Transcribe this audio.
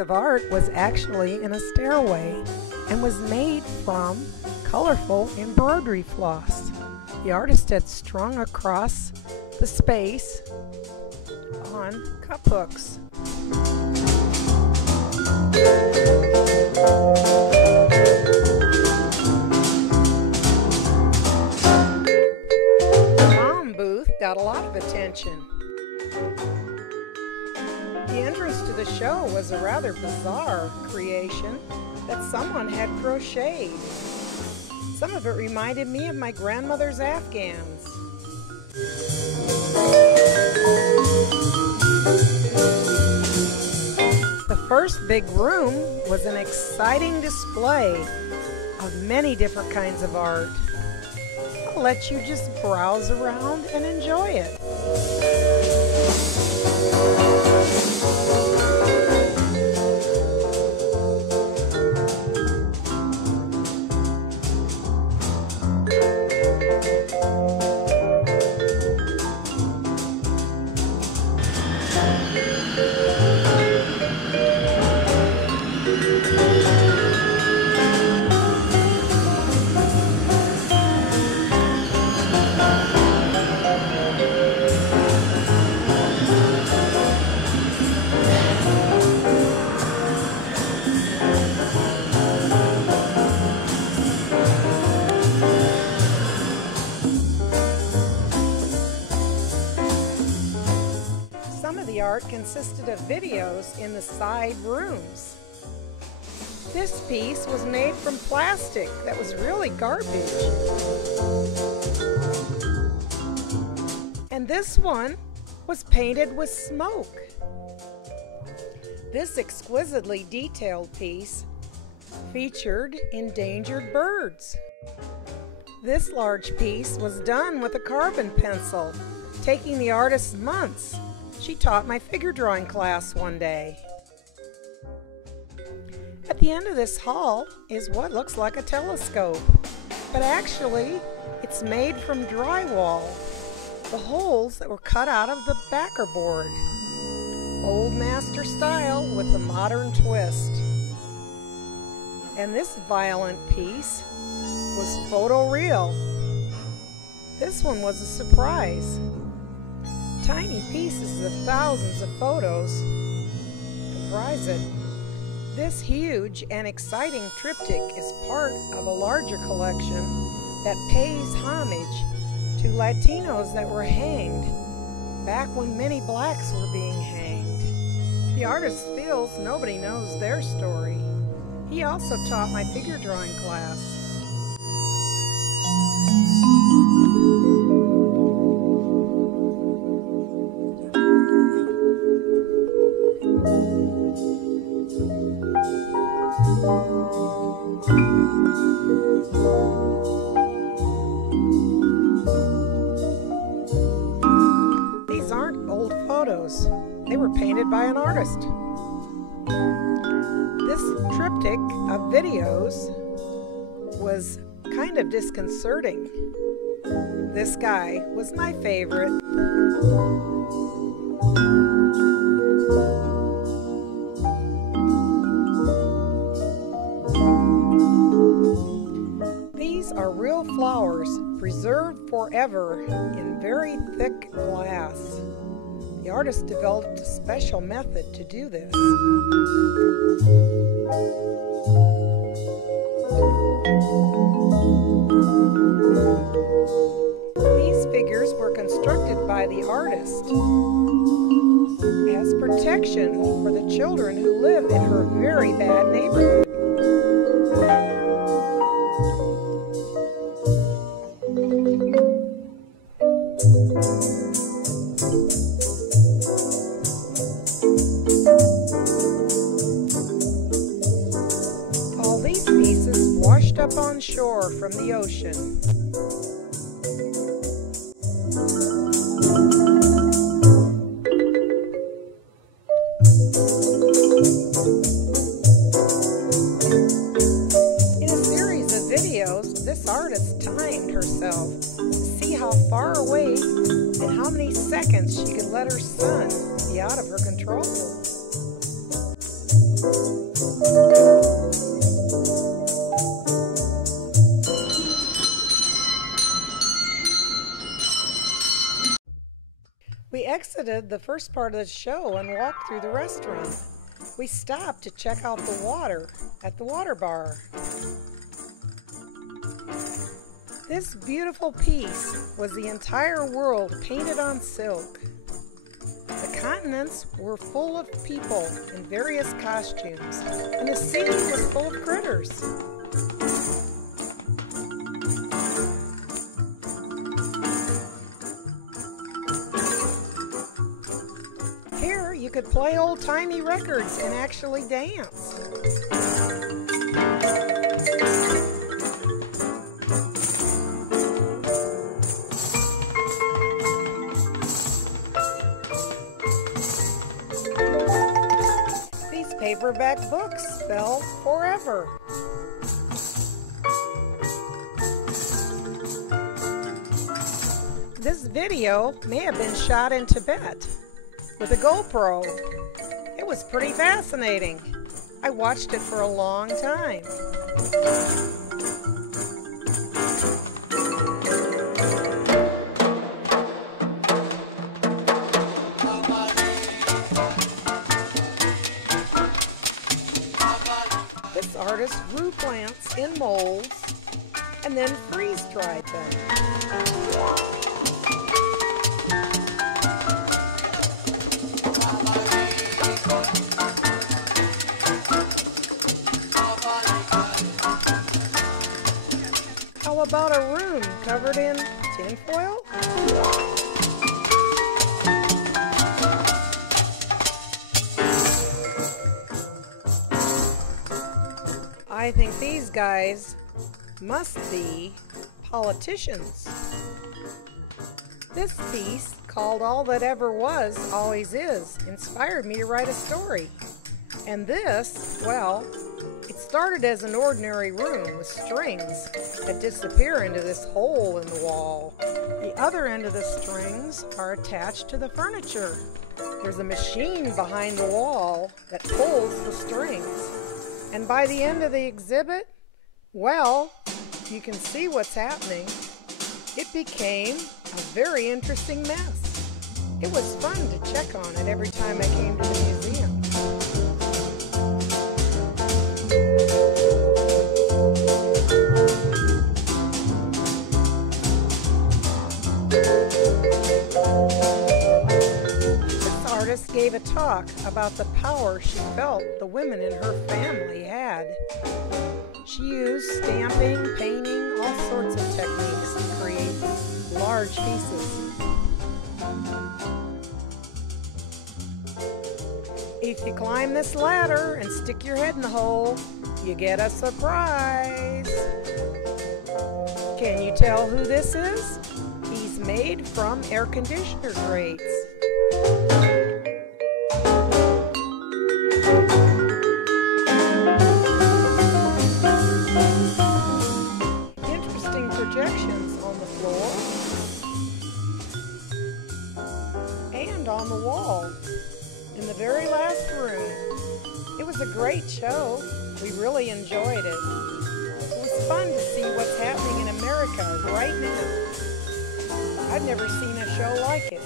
of art was actually in a stairway and was made from colorful embroidery floss. The artist had strung across the space on cup hooks. The mom booth got a lot of attention. The entrance to the show was a rather bizarre creation that someone had crocheted. Some of it reminded me of my grandmother's Afghans. The first big room was an exciting display of many different kinds of art. I'll let you just browse around and enjoy it. The art consisted of videos in the side rooms. This piece was made from plastic that was really garbage. And this one was painted with smoke. This exquisitely detailed piece featured endangered birds. This large piece was done with a carbon pencil, taking the artist months. She taught my figure drawing class one day. At the end of this hall is what looks like a telescope, but actually it's made from drywall, the holes that were cut out of the backer board. Old master style with a modern twist. And this violent piece was photoreal. This one was a surprise. Tiny pieces of thousands of photos comprise it. This huge and exciting triptych is part of a larger collection that pays homage to Latinos that were hanged back when many blacks were being hanged. The artist feels nobody knows their story. He also taught my figure drawing class. These aren't old photos. They were painted by an artist. This triptych of videos was kind of disconcerting. This guy was my favorite. These are real flowers, preserved forever in very thick glass. The artist developed a special method to do this. These figures were constructed by the artist as protection for the children who live in her very bad neighborhood. All these pieces washed up on shore from the ocean. This artist timed herself to see how far away and how many seconds she could let her son be out of her control. exited the first part of the show and walked through the restaurant. We stopped to check out the water at the water bar. This beautiful piece was the entire world painted on silk. The continents were full of people in various costumes, and the sea was full of critters. Here you could play old-timey records and actually dance. These paperback books sell forever. This video may have been shot in Tibet with a GoPro. It was pretty fascinating. I watched it for a long time. This artist grew plants in molds and then freeze-dried them. How about a room covered in tinfoil? I think these guys must be politicians. This piece, called All That Ever Was, Always Is, inspired me to write a story. And this, well, it started as an ordinary room with strings that disappear into this hole in the wall. The other end of the strings are attached to the furniture. There's a machine behind the wall that pulls the strings. And by the end of the exhibit, well, you can see what's happening. It became a very interesting mess. It was fun to check on it every time I came to the museum. This artist gave a talk about the power she felt the women in her family had. She used stamping, painting, all sorts of techniques to create large pieces. If you climb this ladder and stick your head in the hole, you get a surprise. Can you tell who this is? He's made from air conditioner grates. Projections on the floor and on the wall in the very last room. It was a great show. We really enjoyed it. It was fun to see what's happening in America right now. I've never seen a show like it.